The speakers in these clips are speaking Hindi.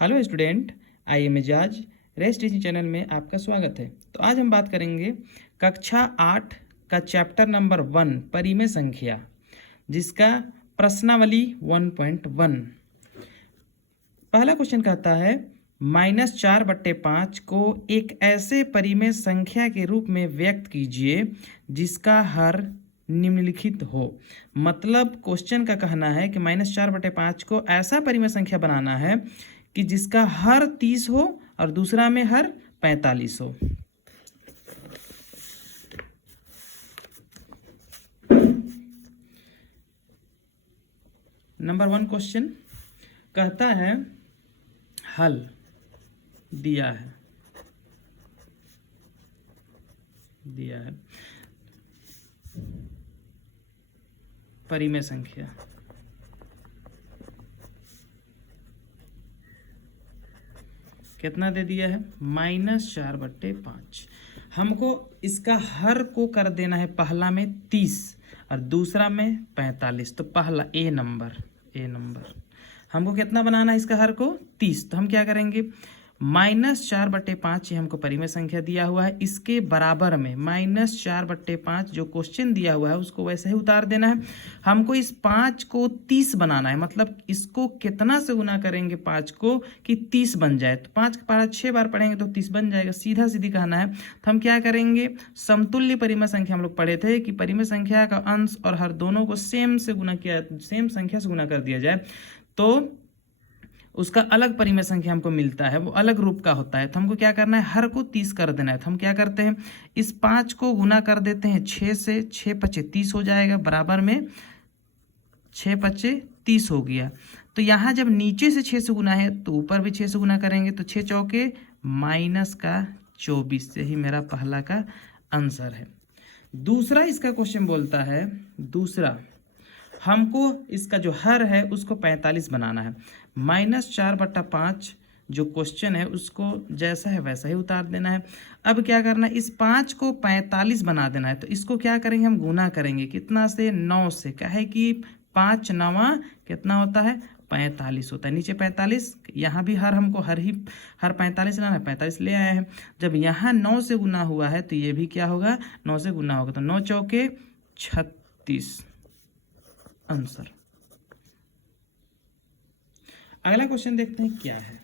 Hello student, I am Ejaz. Race teaching channel में आपका स्वागत है। तो आज हम बात करेंगे कक्षा 8 का चैप्टर नंबर 1 परिमेय संख्या, जिसका प्रश्नावली 1.1। पहला क्वेश्चन कहता है -4/5 को एक ऐसे परिमेय संख्या के रूप में व्यक्त कीजिए जिसका हर निम्नलिखित हो। मतलब क्वेश्चन का कहना है कि -4/5 को ऐसा परिमेय संख्या बनाना है कि जिसका हर 30 हो और दूसरा में हर 45 हो। नंबर 1 क्वेश्चन कहता है हल दिया है परिमेय संख्या कितना दे दिया है -4/5। हमको इसका हर को कर देना है, पहला में 30 और दूसरा में 45। तो पहला ए नंबर हमको कितना बनाना है इसका हर को 30। तो हम क्या करेंगे, -4/5 ये हमको परिमेय संख्या दिया हुआ है, इसके बराबर में -4/5 जो क्वेश्चन दिया हुआ है उसको वैसे ही उतार देना है। हमको इस 5 को 30 बनाना है, मतलब इसको कितना से गुना करेंगे 5 को कि 30 बन जाए। तो 5 का पारा 6 बार पढ़ेंगे तो 30 बन जाएगा, सीधा सीधी कहना है। तो हम क्या करेंगे, समतुल्य परिमेय संख्या हम लोग पढ़े थे कि परिमेय संख्या का अंश और हर दोनों को सेम संख्या से गुना कर दिया जाए तो उसका अलग परिमेय संख्या हमको मिलता है, वो अलग रूप का होता है। तो हमको क्या करना है, हर को 30 कर देना है। तो हम क्या करते हैं, इस 5 को गुना कर देते हैं 6 से, 6 पचे 30 हो जाएगा, बराबर में 6 पचे 30 हो गया। तो यहाँ जब नीचे से 6 से गुना है तो ऊपर भी 6 से गुना करेंगे, तो 6 चौके -24। यही मेरा पहला का आंसर है। दूसरा इसका क्वेश्चन बोलता है, दूसरा हमको इसका जो हर है उसको 45 बनाना है। -4/5 जो क्वेश्चन है उसको जैसा है वैसा ही उतार देना है। अब क्या करना है, इस 5 को 45 बना देना है। तो इसको क्या करेंगे, हम गुना करेंगे कितना से, 9 से। क्या है कि 5 9 कितना होता है, 45 होता है। नीचे 45, यहाँ भी हमको हर 45 लाना है, 45 ले आए हैं। जब यहाँ 9 से गुना हुआ है तो ये भी क्या होगा, 9 से गुना होगा। तो 9 चौके 36 आंसर। अगला क्वेश्चन देखते हैं क्या है।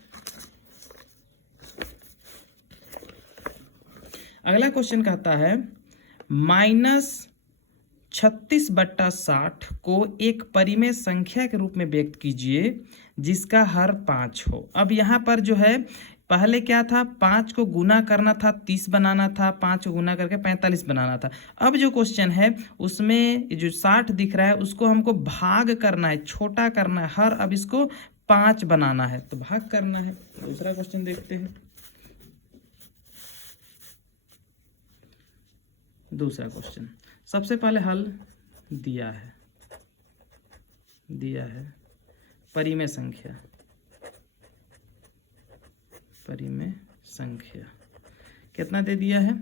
अगला क्वेश्चन कहता है -36/60 को एक परिमेय संख्या के रूप में व्यक्त कीजिए जिसका हर 5 हो। अब यहाँ पर जो है पहले क्या था, 5 को गुना करना था 30 बनाना था, 5 को गुना करके 45 बनाना था। अब जो क्वेश्चन है उसमें जो 60 दिख रहा है उसको हमको भाग करना है, छोटा करना है हर। अब इसको 5 बनाना है तो भाग करना है। दूसरा क्वेश्चन देखते हैं। दूसरा क्वेश्चन सबसे पहले हल दिया है परिमेय संख्या कितना दे दिया है,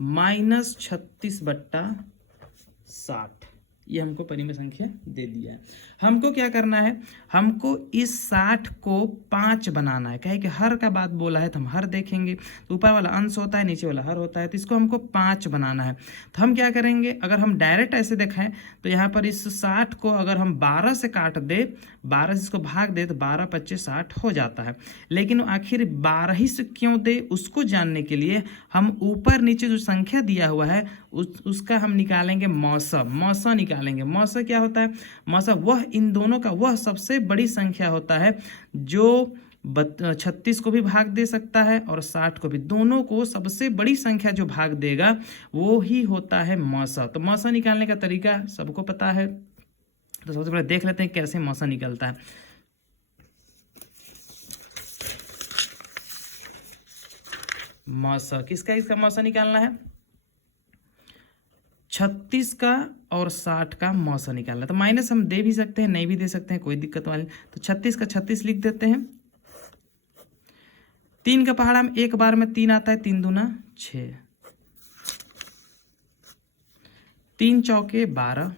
-36/60। ये हमको परिमेय संख्या दे दिया है। हमको क्या करना है, हमको इस 60 को 5 बनाना है। कहे कि हर का बात बोला है तो हम हर देखेंगे, तो ऊपर वाला अंश होता है, नीचे वाला हर होता है। तो इसको हमको 5 बनाना है। तो हम क्या करेंगे, अगर हम डायरेक्ट ऐसे देखें तो यहाँ पर इस 60 को अगर हम 12 से काट दे, 12 से इसको भाग दे तो 12 25 60 हो जाता है। लेकिन आखिर 12 ही से क्यों दे, उसको जानने के लिए हम ऊपर नीचे जो संख्या दिया हुआ है उसका हम निकालेंगे मौसा निकालेंगे। मौसा क्या होता है, मौसा वह इन दोनों का वह सबसे बड़ी संख्या होता है जो 36 को भी भाग दे सकता है और 60 को भी। दोनों को सबसे बड़ी संख्या जो भाग देगा वो ही होता है मौसा। तो मौसा निकालने का तरीका सबको पता है, तो सबसे पहले देख लेते हैं कैसे मौसा निकलता है। मौसा इसका मौसा निकालना है, 36 का और 60 का मौसा निकालना है। तो माइनस हम दे भी सकते हैं, नहीं भी दे सकते हैं, कोई दिक्कत वाली। तो 36 का 36 लिख देते हैं। 3 का पहाड़ा में एक बार में 3 आता है, 3 दूना 6, 3 चौके 12,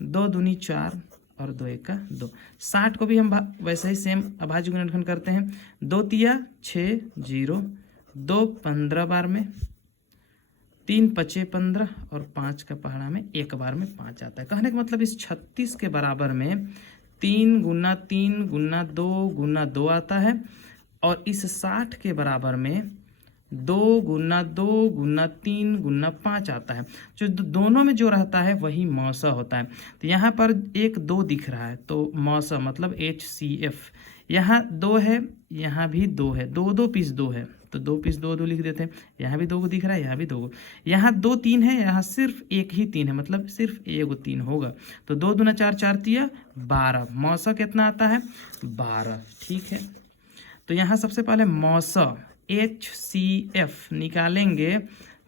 2 दूनी 4 और 2 1 2। 60 को भी हम वैसे ही सेम अभाज्य गुणनखंड करते हैं। 2 तिया 6 0, 2 15 बार में, 3 5 15 और 5 का पहाड़ा में एक बार में 5 आता है। कहने का मतलब इस 36 के बराबर में 3 गुना 3 गुना 2 गुना 2 आता है और इस 60 के बराबर में 2 गुना 2 गुना 3 गुना 5 आता है। जो दोनों में जो रहता है वही मौसा होता है। तो यहाँ पर 1 2 दिख रहा है तो मौसा मतलब HCF। यहाँ 2 है, यहाँ भी 2 है, 2 2 पीस 2 है तो 2 पीस 2 2 लिख देते हैं। यहाँ भी 2 को दिख रहा है, यहाँ भी 2 को। यहाँ 2 3 है, यहाँ सिर्फ एक ही 3 है, मतलब सिर्फ 1 3 होगा। तो 2 दूना 4 4 तिया 12। मौसा कितना आता है? 12। ठीक है, तो यहाँ सबसे पहले मौसा HCF निकालेंगे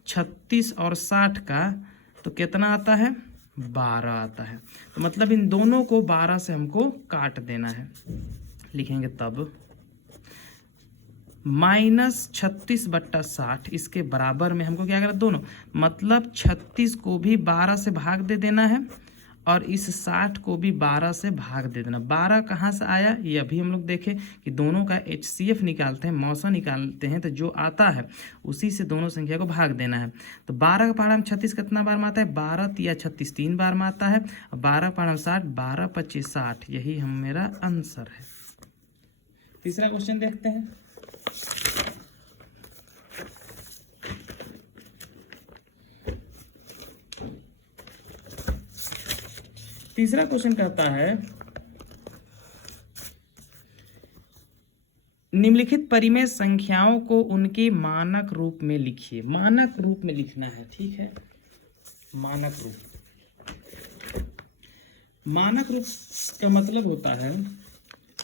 36 और 60 का, तो कितना आता है? 12 आता है। तो मतलब इन दोनों को 12 से हमको काट देना है। लिखेंगे तब -36/60 इसके बराबर में हमको क्या करना? दोनों, मतलब 36 को भी 12 से भाग दे देना है और इस 60 को भी 12 से भाग दे देना। 12 कहाँ से आया ये अभी हम लोग देखें कि दोनों का HCF निकालते हैं, मौसा निकालते हैं, तो जो आता है उसी से दोनों संख्या को भाग देना है। तो 12 का पहाड़ा में 36 कितना बार में आता है? 12 तिया 36 3 बार में आता है। 12 पहाड़ा में 60, 12 25 60, यही हम मेरा आंसर है। तीसरा क्वेश्चन देखते हैं। तीसरा क्वेश्चन कहता है निम्नलिखित परिमेय संख्याओं को उनके मानक रूप में लिखिए। मानक रूप में लिखना है, ठीक है। मानक रूप, मानक रूप का मतलब होता है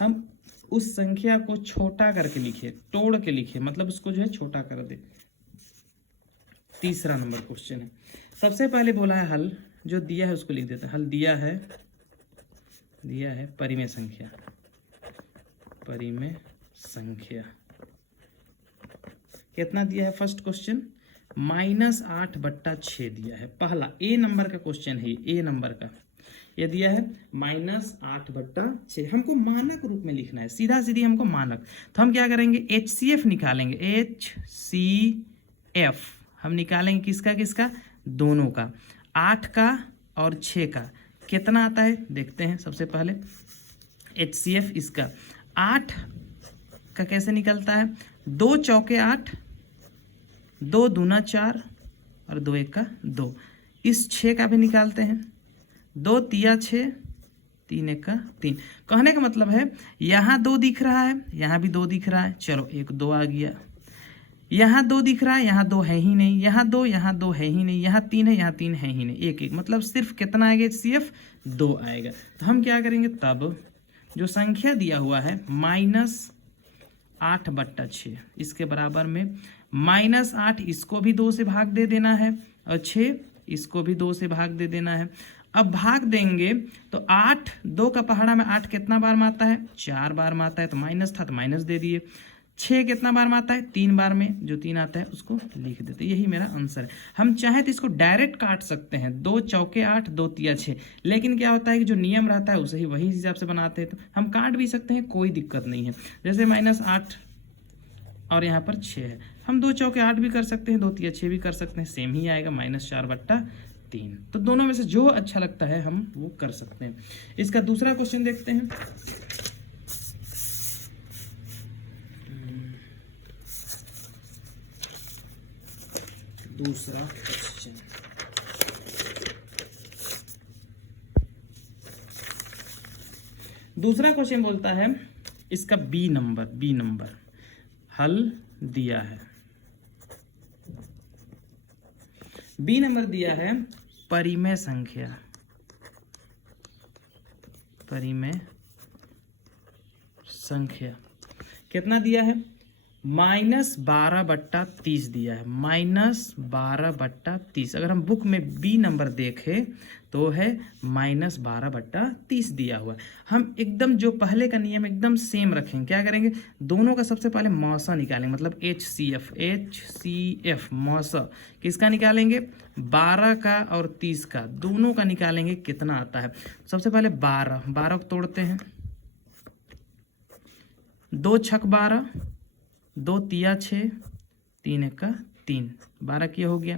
हम उस संख्या को छोटा करके लिखे, तोड़ के लिखे, मतलब उसको जो है छोटा कर दे। तीसरा नंबर क्वेश्चन है। सबसे पहले बोला है हल, जो दिया है उसको लिख देते हैं। हल दिया है परिमेय संख्या, परिमेय संख्या कितना दिया है? फर्स्ट क्वेश्चन -8/6 दिया है। पहला ए नंबर का क्वेश्चन है, ए नंबर का ये दिया है -8/6। हमको मानक रूप में लिखना है, सीधा सीधी हमको मानक। तो हम क्या करेंगे? HCF निकालेंगे। HCF हम निकालेंगे किसका किसका? दोनों का, 8 का और 6 का। कितना आता है देखते हैं। सबसे पहले HCF इसका 8 का कैसे निकलता है? 2 चौके 8, 2 दूना 4 और 2 1 2। इस 6 का भी निकालते हैं। 2 तिया 6, 3 1 3। कहने का मतलब है यहाँ 2 दिख रहा है, यहाँ भी 2 दिख रहा है, चलो 1 2 आ गया। यहाँ 2 दिख रहा है, यहाँ 2 है ही नहीं, यहाँ 2 है ही नहीं, यहाँ 3 है, यहाँ 3 है ही नहीं, 1 1, मतलब सिर्फ कितना आएगा? HCF 2 आएगा। तो हम क्या करेंगे? तब जो संख्या दिया हुआ है -8/6 इसके बराबर में -8 इसको भी 2 से भाग दे देना है और 6 इसको भी 2 से भाग दे देना है। अब भाग देंगे तो 8, 2 का पहाड़ा में 8 कितना बार में आता है? 4 बार में आता है, तो माइनस था तो माइनस दे दिए। 6 कितना बार में आता है? 3 बार में, जो 3 आता है उसको लिख देते। यही मेरा आंसर है। हम चाहे तो इसको डायरेक्ट काट सकते हैं, 2 चौके 8, 2 तिया 6, लेकिन क्या होता है कि जो नियम रहता है उसे ही वही हिसाब से बनाते हैं। तो हम काट भी सकते हैं, कोई दिक्कत नहीं है। जैसे -8 और यहाँ पर 6 है, हम 2 चौके 8 भी कर सकते हैं, 2 तिया 6 भी कर सकते हैं, सेम ही आएगा -4/3। तो दोनों में से जो अच्छा लगता है हम वो कर सकते हैं। इसका दूसरा क्वेश्चन देखते हैं। दूसरा क्वेश्चन, दूसरा क्वेश्चन बोलता है इसका बी नंबर हल दिया है। बी नंबर दिया है परिमेय संख्या, परिमेय संख्या कितना दिया है? -12/30 दिया है, -12/30। अगर हम बुक में बी नंबर देखें तो है -12/30 दिया हुआ है। हम एकदम जो पहले का नियम एकदम सेम रखेंगे। क्या करेंगे, दोनों का सबसे पहले मौसा निकालेंगे, मतलब HCF मौसा किसका निकालेंगे, 12 का और 30 का, दोनों का निकालेंगे कितना आता है। सबसे पहले 12 को तोड़ते हैं, 2 छक 12, 2 तिया 6, 3 एक का 3, 12 किया हो गया।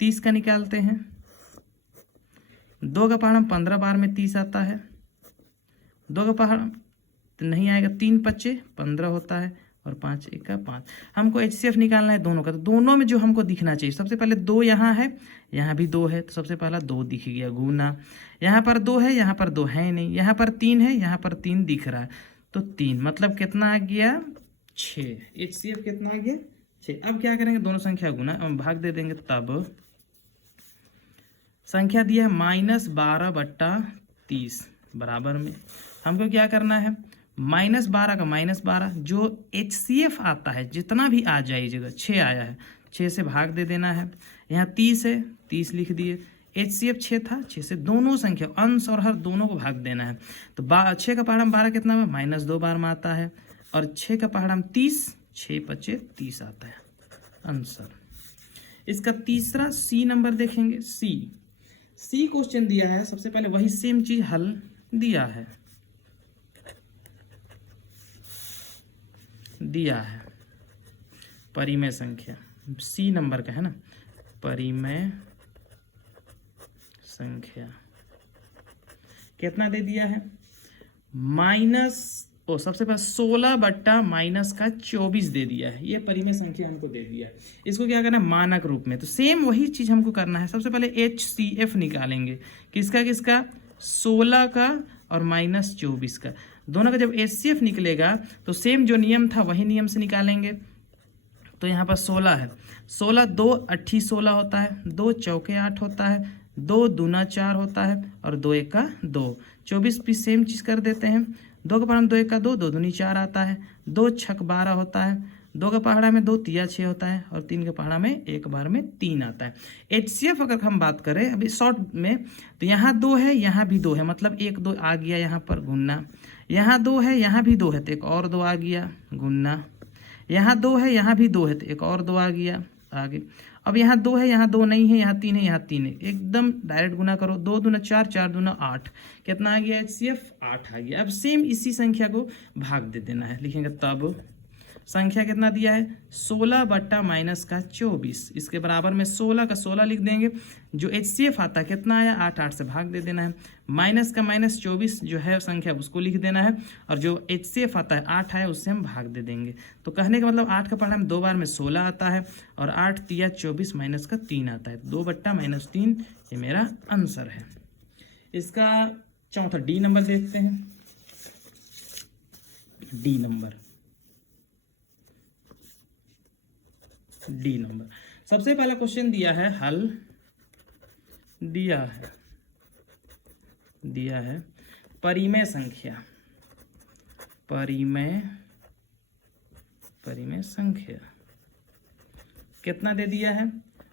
30 का निकालते हैं, 2 का पहाड़ 15 बार में 30 आता है, 2 का पहाड़ नहीं आएगा, 3 पच्चे 15 होता है और 5 एक का 5। हमको HCF निकालना है दोनों का, तो दोनों में जो हमको दिखना चाहिए, सबसे पहले 2 यहाँ है, यहाँ भी 2 है, तो सबसे पहला 2 दिख गया गुना। यहाँ पर 2 है, यहाँ पर 2 है नहीं, यहाँ पर 3 है, यहाँ पर 3 दिख रहा है, तो 3 मतलब कितना आ गया 6। HCF कितना आ गया 6। अब क्या करेंगे, दोनों संख्या गुना भाग दे देंगे, तब संख्या दिया है -12/30 बराबर में हमको क्या करना है, -12 का -12, जो HCF आता है जितना भी आ जाए, जगह 6 आया है, 6 से भाग दे देना है। यहाँ 30 है, 30 लिख दिए। HCF 6 था, 6 से दोनों संख्या अंश और हर दोनों को भाग देना है। तो 6 का पहाड़ 12 कितना में, -2 बार में आता है, और 6 का पहाड़ 30, 6 पचे 30 आता है आंसर। इसका तीसरा C नंबर देखेंगे। C क्वेश्चन दिया है, सबसे पहले वही सेम चीज हल दिया है, परिमेय संख्या C नंबर का है ना, परिमेय संख्या कितना दे दिया है, सबसे पहले 16/-24 दे दिया है। ये परिमेय संख्या हमको दे दिया है। इसको क्या करना है, मानक रूप में, तो सेम वही चीज हमको करना है। सबसे पहले HCF निकालेंगे, किसका 16 का और -24 का, दोनों का जब HCF निकलेगा तो सेम जो नियम था वही नियम से निकालेंगे। तो यहाँ पर 16 है, 16 2 8 16 होता है, 2 चौके 8 होता है, 2 दूना 4 होता है और 2 एक का 2, 24 भी सेम चीज़ कर देते हैं। 2 का पहाड़ा में 2 एक का 2, 2 दूनी 4 आता है, 2 छक 12 होता है, 2 का पहाड़ा में 2 तिया 6 होता है और 3 के पहाड़ा में एक बार में 3 आता है। HCF अगर हम बात करें अभी शॉर्ट में, तो यहाँ 2 है, यहाँ भी 2 है, मतलब 1 2 आ गया यहाँ पर गुन्ना, यहाँ 2 है, यहाँ भी 2 है तो एक और 2 आ गया गुन्ना, यहाँ 2 है, यहाँ भी 2 है तो एक और 2 आ गया आगे। अब यहाँ 2 है, यहाँ 2 नहीं है, यहाँ 3 है, यहाँ 3 है, एकदम डायरेक्ट गुना करो, 2 दूना 4, 4 दूना 8, कितना आ गया HCF 8 आ गया। अब सेम इसी संख्या को भाग दे देना है, लिखेंगे तब संख्या कितना दिया है, 16/-24, इसके बराबर में 16 का 16 लिख देंगे। जो HCF आता है कितना आया 8, 8 से भाग दे देना है, माइनस का -24 जो है संख्या उसको लिख देना है, और जो HCF आता है 8 आया उससे हम भाग दे देंगे। तो कहने का मतलब 8 का पहाड़ा में 2 बार में 16 आता है और 8 तिया 24 माइनस का 3 आता है, 2/-3 ये मेरा आंसर है। इसका चौथा D नंबर देखते हैं। D नंबर सबसे पहला क्वेश्चन दिया है, हल दिया है परिमेय संख्या, परिमेय संख्या कितना दे दिया है,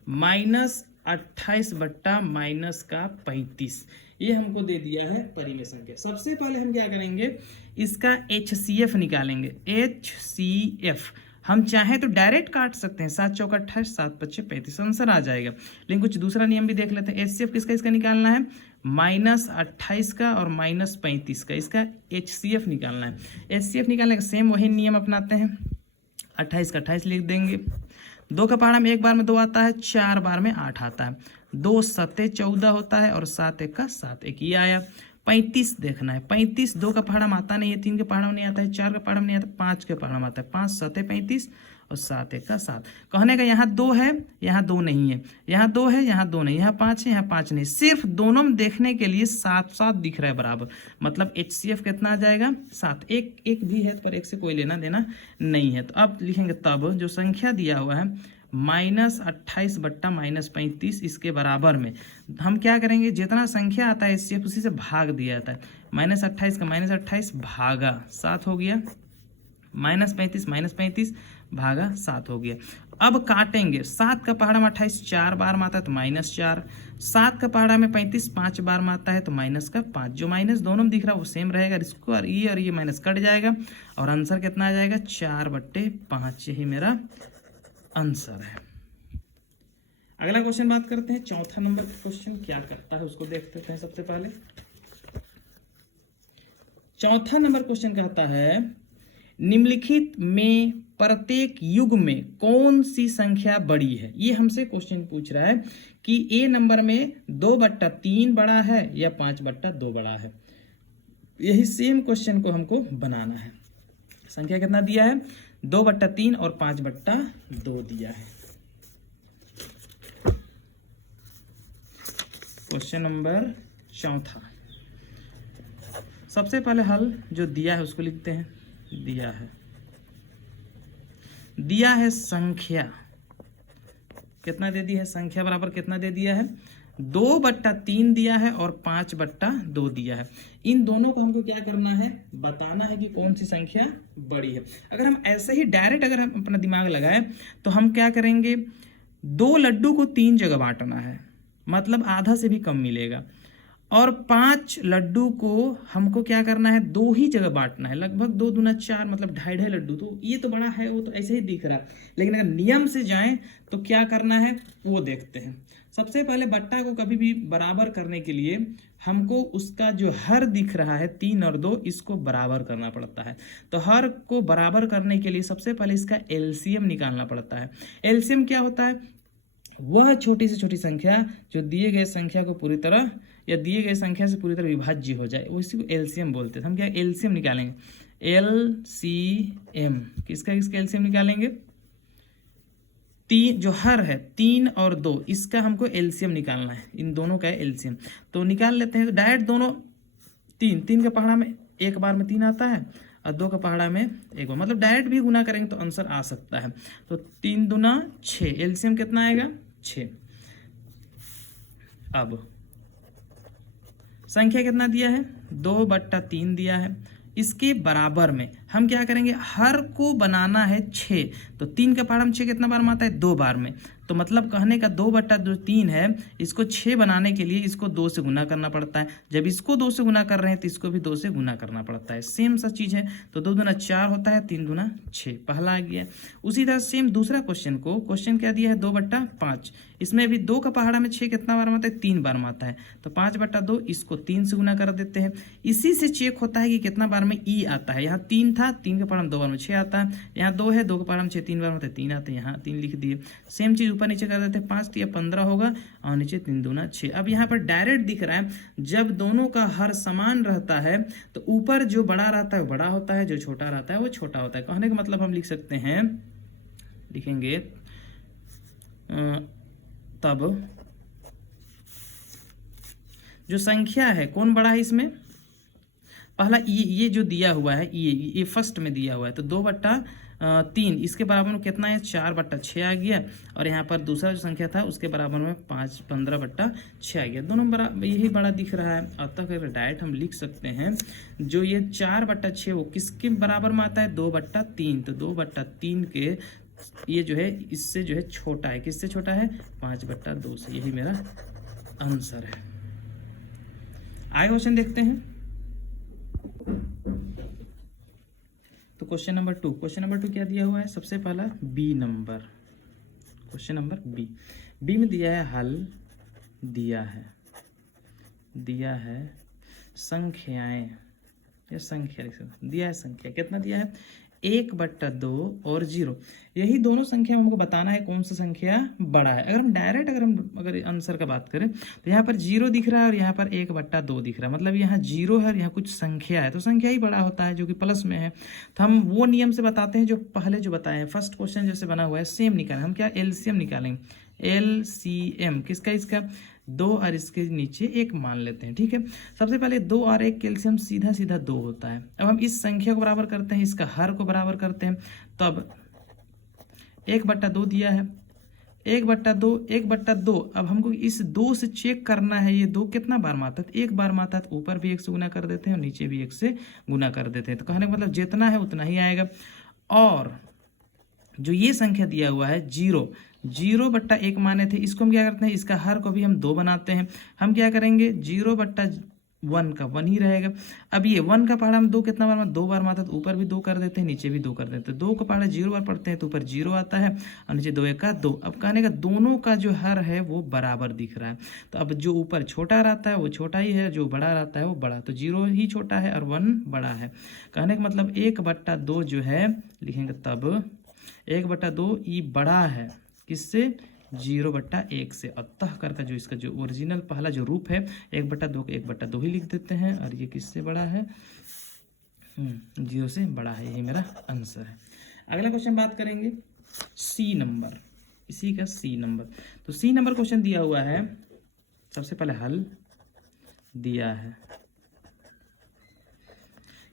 -28/-35, ये हमको दे दिया है परिमेय संख्या। सबसे पहले हम क्या करेंगे, इसका HCF निकालेंगे। HCF हम चाहें तो डायरेक्ट काट सकते हैं, 7 चौका 28, 7 पच्चे 35 आंसर आ जाएगा। लेकिन कुछ दूसरा नियम भी देख लेते हैं। HCF किसका इसका निकालना है, -28 का और -35 का, इसका HCF निकालना है। HCF निकालने का सेम वही नियम अपनाते हैं, 28 का 28 लिख देंगे। 2 का पहाड़ा में 1 बार में 2 आता है, 4 बार में 8 आता है, 2 सते 14 होता है और 7 एक का 7, एक ये आया। 35 देखना है, 35 2 का पहाड़ा में आता नहीं है, 3 के पहाड़ा में नहीं आता है, 4 का पहाड़ा में नहीं आता, 5 के पहाड़ा में आता है, 5 सते 35 और 7 एक का 7। कहने का यहाँ 2 है, यहाँ 2 नहीं है, यहाँ 2 है, यहाँ 2 नहीं, यहाँ 5 है, यहाँ 5 नहीं, सिर्फ दोनों में देखने के लिए 7 दिख रहा है बराबर, मतलब HCF कितना आ जाएगा 7। एक भी है पर एक से कोई लेना देना नहीं है। तो अब लिखेंगे तब जो संख्या दिया हुआ है -28/-35, इसके बराबर में हम क्या करेंगे, जितना संख्या आता है HCF उसी से भाग दिया जाता है। -28 का -28 भागा 7 हो गया, -35 भागा 7 हो गया। अब काटेंगे, 7 का पहाड़ा में 28 4 बार में आता है तो -4, 7 का पहाड़ा में 35 5 बार में आता है तो -5। जो माइनस दोनों में दिख रहा है वो सेम रहेगा, इसको और ये माइनस कट जाएगा और आंसर कितना आ जाएगा 4/5। यही मेरा आंसर है। अगला क्वेश्चन बात करते हैं, चौथा नंबर का क्वेश्चन क्या करता है उसको देखते हैं। सबसे पहले चौथा नंबर क्वेश्चन कहता है निम्नलिखित में प्रत्येक युग में कौन सी संख्या बड़ी है। ये हमसे क्वेश्चन पूछ रहा है कि ए नंबर में 2/3 बड़ा है या 5/2 बड़ा है। यही सेम क्वेश्चन को हमको बनाना है। संख्या कितना दिया है 2/3 और 5/2 दिया है। क्वेश्चन नंबर चौथा, सबसे पहले हल जो दिया है उसको लिखते हैं। दिया है संख्या कितना दे दी है, संख्या बराबर कितना दे दिया है 2/3 दिया है और 5/2 दिया है। इन दोनों को हमको क्या करना है, बताना है कि कौन सी संख्या बड़ी है। अगर हम ऐसे ही डायरेक्ट अगर हम अपना दिमाग लगाए तो हम क्या करेंगे, 2 लड्डू को 3 जगह बांटना है, मतलब आधा से भी कम मिलेगा, और 5 लड्डू को हमको क्या करना है 2 ही जगह बांटना है, लगभग 2 दूना 4 मतलब 2.5 लड्डू। तो ये तो बड़ा है, वो तो ऐसे ही दिख रहा है, लेकिन अगर नियम से जाएं तो क्या करना है वो देखते हैं। सबसे पहले बट्टा को कभी भी बराबर करने के लिए हमको उसका जो हर दिख रहा है 3 और 2 इसको बराबर करना पड़ता है। तो हर को बराबर करने के लिए सबसे पहले इसका एलसीएम निकालना पड़ता है। एलसीएम क्या होता है, वह छोटी से छोटी संख्या जो दिए गए संख्या को पूरी तरह या दिए गए संख्या से पूरी तरह विभाज्य हो जाए, उसी को एलसीएम बोलते हैं। हम क्या एलसीएम निकालेंगे, एलसीएम किसका एलसीएम निकालेंगे, 3 जो हर है 3 और 2 इसका हमको एलसीएम निकालना है, इन दोनों का एलसीएम। तो निकाल लेते हैं डायरेक्ट दोनों। 3 का पहाड़ा में एक बार में 3 आता है और 2 का पहाड़ा में एक बार, मतलब डायरेक्ट भी गुना करेंगे तो आंसर आ सकता है। तो 3 दूना 6, एलसीएम कितना आएगा 6। अब संख्या कितना दिया है 2/3 दिया है, इसके बराबर में हम क्या करेंगे, हर को बनाना है 6। तो 3 का पहाड़ा में 6 कितना बार में आता है 2 बार में, तो मतलब कहने का 2/3 है, इसको 6 बनाने के लिए इसको 2 से गुना करना पड़ता है। जब इसको 2 से गुना कर रहे हैं तो इसको भी 2 से गुना करना पड़ता है, सेम सा चीज़ है। तो 2 दूना 4 होता है, 3 दूना 6, पहला आ गया। उसी तरह सेम दूसरा क्वेश्चन को, क्वेश्चन क्या दिया है 2/5, इसमें भी 2 का पहाड़ा में 6 कितना बार में आता है 3 बार में आता है, तो 5/2 इसको 3 से गुना कर देते हैं। इसी से चेक होता है कि कितना बार में ई आता है। यहाँ 3 था, 3 के पहाड़ा में 2 बार में 6 आता है, यहाँ 2 है, 2 के पहाड़ा में 6 3 बार में आता है 3 आते हैं, यहाँ 3 लिख दिए। सेम चीज़ ऊपर नीचे कर देते हैं, 5 या 15 होगा और नीचे 3 दूना 6। अब यहाँ पर डायरेक्ट दिख रहा है जब दोनों का हर समान रहता है तो ऊपर जो बड़ा रहता है वो बड़ा होता है, जो छोटा रहता है वो छोटा होता है। कहने का मतलब हम लिख सकते हैं, लिखेंगे तब जो संख्या है कौन बड़ा है इसमें, पहला ये जो दिया हुआ है ये फर्स्ट में दिया हुआ है, तो 2/3 इसके बराबर में कितना है 4/6 आ गया, और यहाँ पर दूसरा जो संख्या था उसके बराबर में 15/6 आ गया। दोनों बराबर यही बड़ा दिख रहा है। अतः अगर डायरेक्ट हम लिख सकते हैं जो ये 4/6 वो किसके बराबर में आता है 2/3, तो 2/3 के ये जो है इससे जो है छोटा है, किससे छोटा है 5/2 से। यही मेरा आंसर है। आगे क्वेश्चन देखते हैं। तो क्वेश्चन नंबर 2 क्या दिया हुआ है, सबसे पहला B number, question number B में दिया है हल, दिया है संख्याएं या संख्या दिया है, संख्या कितना दिया है 1/2 और 0। यही दोनों संख्या हमको बताना है कौन सा संख्या बड़ा है। अगर हम डायरेक्ट अगर आंसर का बात करें तो यहाँ पर 0 दिख रहा है और यहाँ पर 1/2 दिख रहा है, मतलब यहाँ 0 है और यहाँ कुछ संख्या है, तो संख्या ही बड़ा होता है जो कि प्लस में है। तो हम वो नियम से बताते हैं जो पहले जो बताए हैं, फर्स्ट क्वेश्चन जैसे बना हुआ है सेम निकालें। हम क्या एलसीएम निकालेंगे, एलसीएम किसका, इसका 2 और इसके नीचे 1 मान लेते हैं, ठीक है। सबसे पहले 2 और 1 कैल्शियम सीधा 2 होता है। अब हम इस संख्या को बराबर करते हैं, इसका हर को बराबर करते हैं, तब 1/2 दिया है, 1/2 अब हमको इस 2 से चेक करना है ये 2 कितना बार में आता है, 1 बार में आता है, तो ऊपर भी 1 से गुना कर देते हैं और नीचे भी 1 से गुना कर देते हैं। तो कहने का मतलब जितना है उतना ही आएगा। और जो ये संख्या दिया हुआ है 0/1 माने थे, इसको हम क्या करते हैं, इसका हर को भी हम 2 बनाते हैं। हम क्या करेंगे, 0/1 का 1 ही रहेगा। अब ये 1 का पहाड़ा हम 2 कितना बार, 2 बार मारता है तो ऊपर भी 2 कर देते हैं, नीचे भी 2 कर देते हैं। 2 का पहाड़ा 0 बार पढ़ते हैं तो ऊपर 0 आता है और नीचे 2 1 का 2। अब कहने का दोनों का जो हर है वो बराबर दिख रहा है। तो अब जो ऊपर छोटा रहता है वो छोटा ही है, जो बड़ा रहता है वो बड़ा, तो 0 ही छोटा है और 1 बड़ा है। कहने का मतलब 1/2 जो है लिखेंगे तब 1/2 ये बड़ा है किससे, 0/1 से। अतः कर का जो इसका जो ओरिजिनल पहला जो रूप है 1/2 को 1/2 ही लिख देते हैं और ये किससे बड़ा है, 0 से बड़ा है। यही मेरा आंसर है। अगला क्वेश्चन बात करेंगे सी नंबर, इसी का सी नंबर। तो सी नंबर क्वेश्चन दिया हुआ है, सबसे पहले हल दिया है,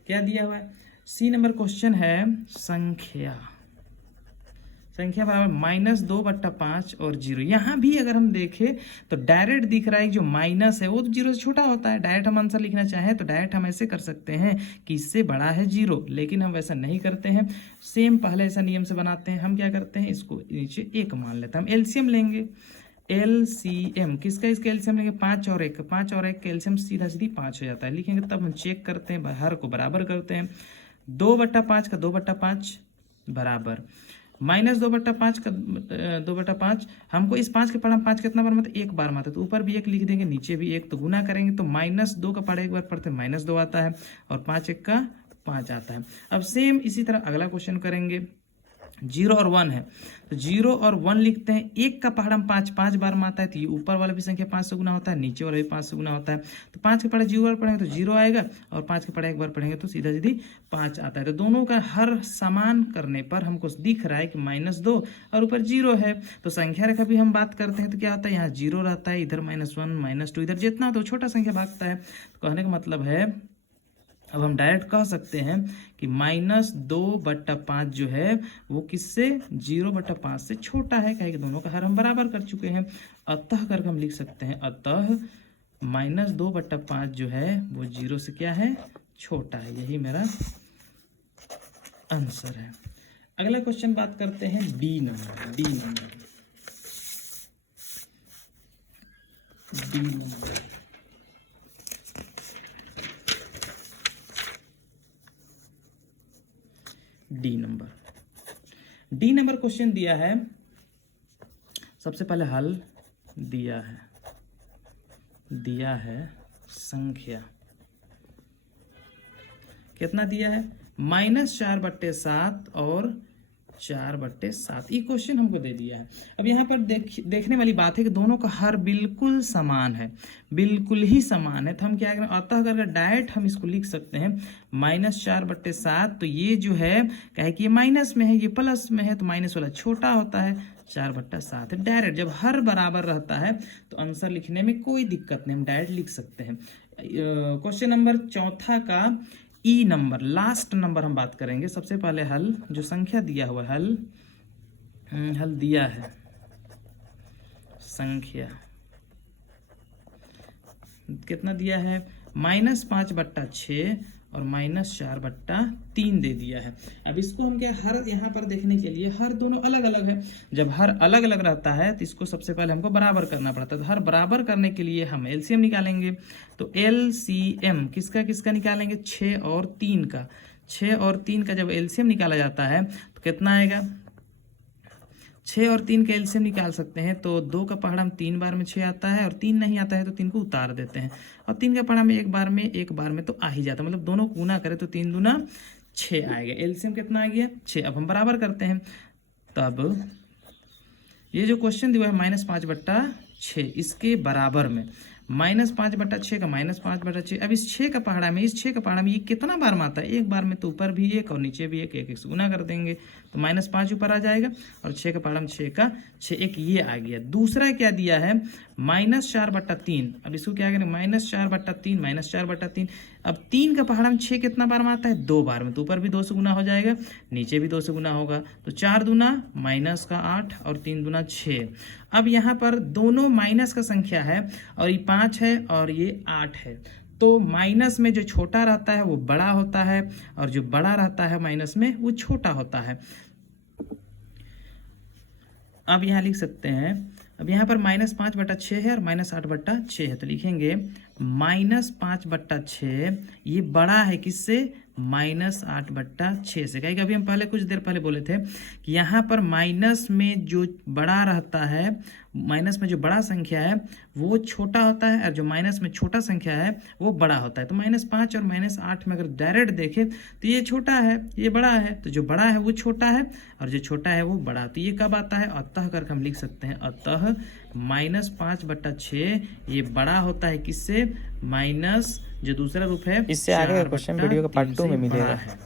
क्या दिया हुआ है, सी नंबर क्वेश्चन है संख्या बराबर -2/5 और 0। यहाँ भी अगर हम देखें तो डायरेक्ट दिख रहा है जो माइनस है वो तो 0 से छोटा होता है। डायरेक्ट हम आंसर लिखना चाहें तो डायरेक्ट हम ऐसे कर सकते हैं कि इससे बड़ा है 0, लेकिन हम वैसा नहीं करते हैं। सेम पहले ऐसा नियम से बनाते हैं। हम क्या करते हैं, इसको नीचे 1 मान लेते हैं। हम एलसीएम लेंगे, एलसीएम किसका, इसका एलसीएम लेंगे 5 और 1 का एलसीएम सीधा 5 हो जाता है। लिखेंगे तब हम चेक करते हैं, हर को बराबर करते हैं। 2/5 का 2/5 बराबर -2/5 का 2/5। हमको इस 5 के पढ़ा 5 कितना बार मतलब 1 बार मारते, तो ऊपर भी 1 लिख देंगे नीचे भी 1, तो गुना करेंगे तो -2 का पढ़ा 1 बार पढ़ते -2 आता है और 5 1 का 5 आता है। अब सेम इसी तरह अगला क्वेश्चन करेंगे। 0 और 1 है तो 0 और 1 लिखते हैं। 1 का पहाड़ा 5 बार मारता है तो ये ऊपर वाला भी संख्या 5 से गुना होता है, नीचे वाला भी 5 से गुना होता है। तो 5 के पढ़ा 0 बार पढ़ेंगे तो 0 आएगा और 5 के पढ़ा 1 बार पढ़ेंगे तो सीधा 5 आता है। तो दोनों का हर समान करने पर हमको दिख रहा है कि -2 और ऊपर 0 है। तो संख्या रेखा भी हम बात करते हैं तो क्या होता है, यहाँ 0 रहता है, इधर -1 -2, इधर जितना हो तो छोटा संख्या भागता है। तो कहने का मतलब है अब हम डायरेक्ट कह सकते हैं कि -2/5 जो है वो किससे, 0/5 से छोटा है, कहे कि दोनों का हर हम बराबर कर चुके हैं। अतः करके हम लिख सकते हैं, अतः -2/5 जो है वो 0 से क्या है, छोटा है। यही मेरा आंसर है। अगला क्वेश्चन बात करते हैं D number. D number D number question दिया है। सबसे पहले हल दिया है संख्या कितना दिया है, -4/7 और 4/7। ये क्वेश्चन हमको दे दिया है। अब यहाँ पर देखने वाली बात है कि दोनों का हर बिल्कुल समान है, बिल्कुल ही समान है। तो हम क्या करें, अतः अगर डायरेक्ट हम इसको लिख सकते हैं -4/7। तो ये जो है कहे कि ये माइनस में है, ये प्लस में है, तो माइनस वाला छोटा होता है, 4/7 है। डायरेक्ट जब हर बराबर रहता है तो आंसर लिखने में कोई दिक्कत नहीं, हम डायरेक्ट लिख सकते हैं। क्वेश्चन नंबर 4 का ई नंबर, लास्ट नंबर हम बात करेंगे। सबसे पहले हल जो संख्या दिया हुआ है, हल दिया है संख्या कितना दिया है, -5/6 और -4/3 दे दिया है। अब इसको हम क्या, हर यहाँ पर देखने के लिए हर दोनों अलग अलग है। जब हर अलग अलग रहता है तो इसको सबसे पहले हमको बराबर करना पड़ता है। तो हर बराबर करने के लिए हम एलसीएम निकालेंगे। तो एलसीएम किसका किसका निकालेंगे, 6 और 3 का। 6 और 3 का जब एलसीएम निकाला जाता है तो कितना आएगा, 6 और 3 का एलसीएम निकाल सकते हैं। तो 2 का पहाड़ा में 3 बार में 6 आता है और 3 नहीं आता है तो 3 को उतार देते हैं। और 3 का पहाड़ा में एक बार में तो आ ही जाता है, मतलब दोनों को गुना करें तो 3 दूना 6 आएगा। एलसीएम कितना आ गया, 6। अब हम बराबर करते हैं। तब ये जो क्वेश्चन दिया है -5/6, इसके बराबर में -5/6 का -5/6। अब इस 6 का पहाड़ा में ये कितना बार में आता है, एक बार में, तो ऊपर भी 1 और नीचे भी 1, 1 से गुना कर देंगे तो -5 ऊपर आ जाएगा और 6 का पहाड़ा में 6 का 6, 1 ये आ गया। दूसरा क्या दिया है, -4/3। अब इसको क्या करें, -4/3। अब 3 का पहाड़ा में 6 कितना बार में आता है, 2 बार में, तो ऊपर भी 2 से गुना हो जाएगा, नीचे भी 2 से गुना होगा। तो 4 दूना -8 और 3 दूना 6। अब यहाँ पर दोनों माइनस का संख्या है और ये 5 है और ये 8 है। तो माइनस में जो छोटा रहता है वो बड़ा होता है, और जो बड़ा रहता है माइनस में वो छोटा होता है। अब यहाँ लिख सकते हैं, अब यहाँ पर -5/6 है और -8/6 है, तो लिखेंगे -5/6 ये बड़ा है किससे, -8/6 से। कहेगा अभी हम पहले कुछ देर पहले बोले थे कि यहाँ पर माइनस में जो बड़ा रहता है, माइनस में जो बड़ा संख्या है वो छोटा होता है, और जो माइनस में छोटा संख्या है वो बड़ा होता है। तो -5 और -8 में अगर डायरेक्ट देखें तो ये छोटा है, ये बड़ा है, तो जो बड़ा है वो छोटा है और जो छोटा है वो बड़ा। तो ये कब आता है, अतः करके हम लिख सकते हैं, अतः -5/6 ये बड़ा होता है किससे, माइनस जो दूसरा रूप है इससे आगे का क्वेश्चन वीडियो का पार्ट 2 में मिलेगा। है।